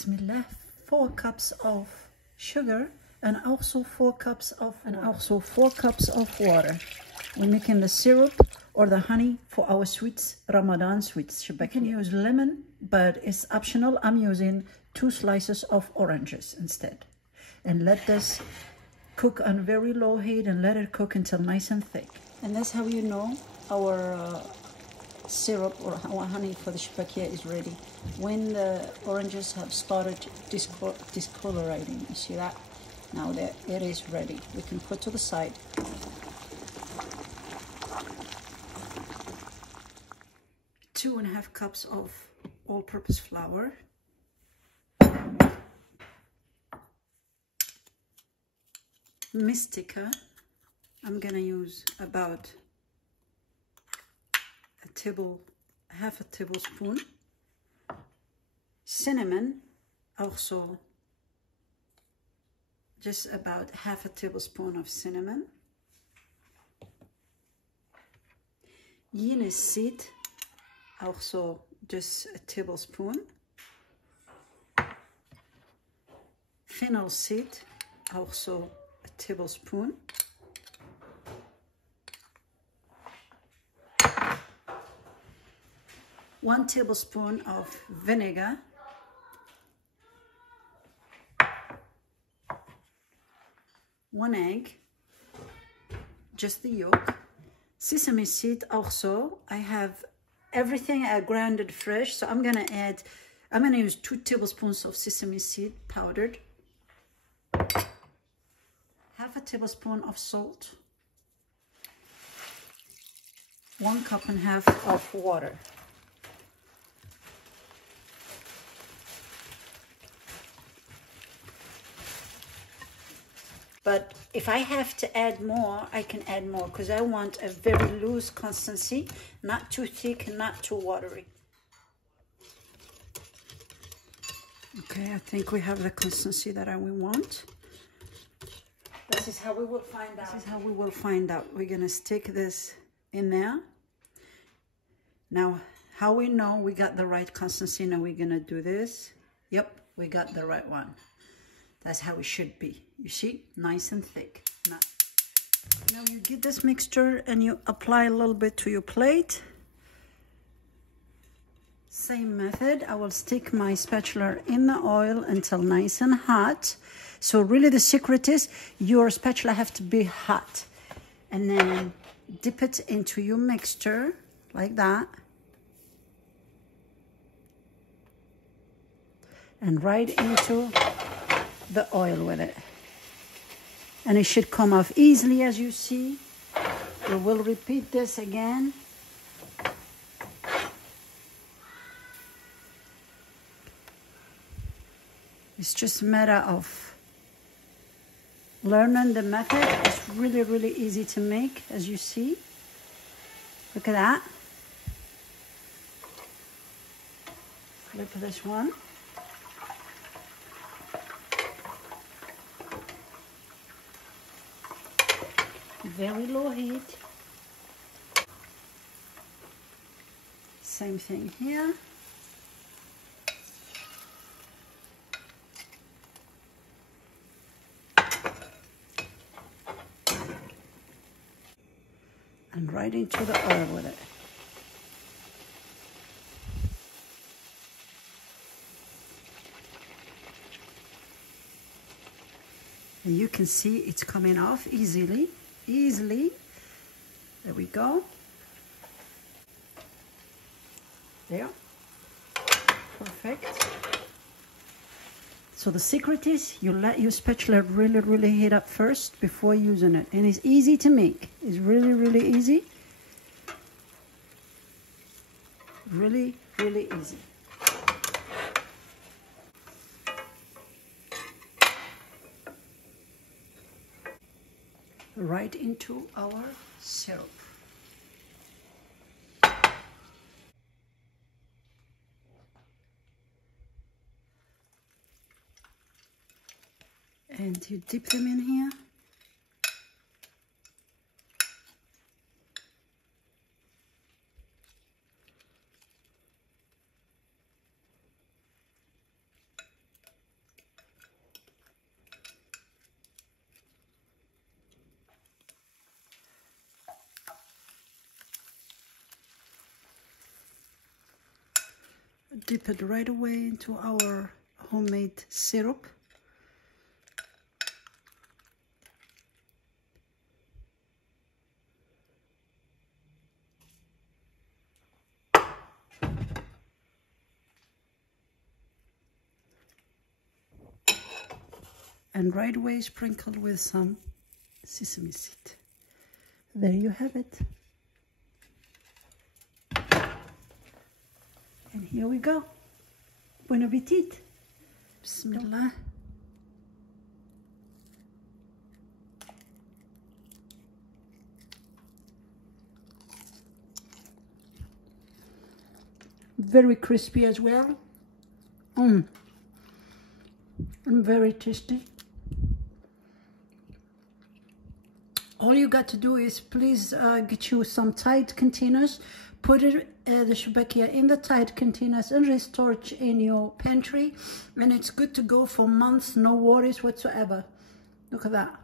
Bismillah, 4 cups of sugar and also 4 cups of water. We're making the syrup or the honey for our sweets, Ramadan sweets. You can use lemon, but it's optional. I'm using 2 slices of oranges instead. And let this cook on very low heat and let it cook until nice and thick. And that's how you know our syrup or our honey for the shabakaya is ready. When the oranges have started discolorating, you see that? Now that it is ready, we can put to the side. Two and a half cups of all-purpose flour. Mastic, I'm gonna use about half a tablespoon. Cinnamon, also just about half a tablespoon of cinnamon. Anis seed, also just a tablespoon. Fennel seed, also a tablespoon. One tablespoon of vinegar. One egg, just the yolk. Sesame seed also. I have everything I grounded fresh, so I'm gonna use 2 tablespoons of sesame seed powdered. Half a tablespoon of salt. 1 cup and a half of water. But if I have to add more, I can add more because I want a very loose consistency, not too thick and not too watery. Okay, I think we have the consistency that we want. This is how we will find out. We're gonna stick this in there. Now, how we know we got the right consistency, now we're gonna do this. Yep, we got the right one. That's how it should be. You see, nice and thick. Now you get this mixture and you apply a little bit to your plate. Same method. I will stick my spatula in the oil until nice and hot. So really the secret is your spatula have to be hot. And then dip it into your mixture like that. And right into the oil with it. And it should come off easily, as you see. We will repeat this again. It's just a matter of learning the method. It's really, really easy to make, as you see. Look at that. Flip this one. Very low heat. Same thing here. And right into the oil with it. And you can see it's coming off easily. There we go. There. Perfect. So the secret is you let your spatula really, really heat up first before using it. And it's easy to make. It's really, really easy. Really, really easy. Right into our syrup. And you dip them in here. dip it right away into our homemade syrup. And right away sprinkled with some sesame seed. There you have it. And here we go. Bon appetit. Bismillah. Very crispy as well. And very tasty. All you got to do is please get you some tight containers, put it, the Shabakaya in the tight containers and restore it in your pantry, and it's good to go for months, no worries whatsoever. Look at that.